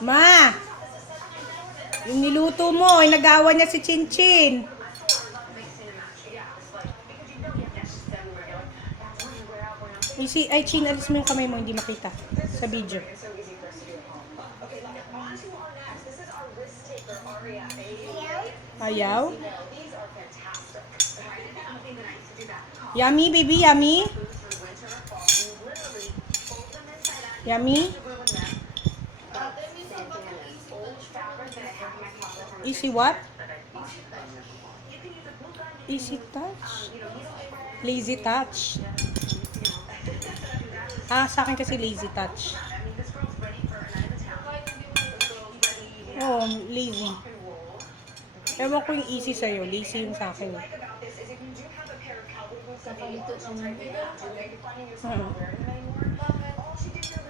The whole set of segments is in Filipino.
Ma! Yung niluto mo, nagawa niya si Chinchin. Ay, Chin, alis mo yung kamay mo, hindi makita sa video. Ayaw? Yummy, baby, yummy? Yummy? Easy what? Easy touch? Lazy touch? Sa akin kasi lazy touch. Oh, lazy. Ewan ko yung easy sa'yo. Lazy yung sa akin.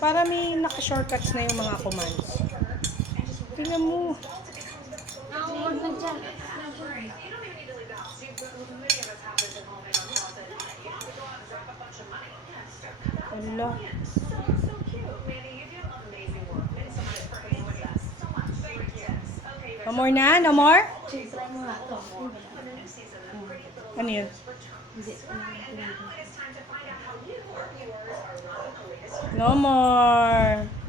Para may naka-shortcuts na yung mga commands. Tingnan mo. Wala. No more na? No more? Ano yun? No more.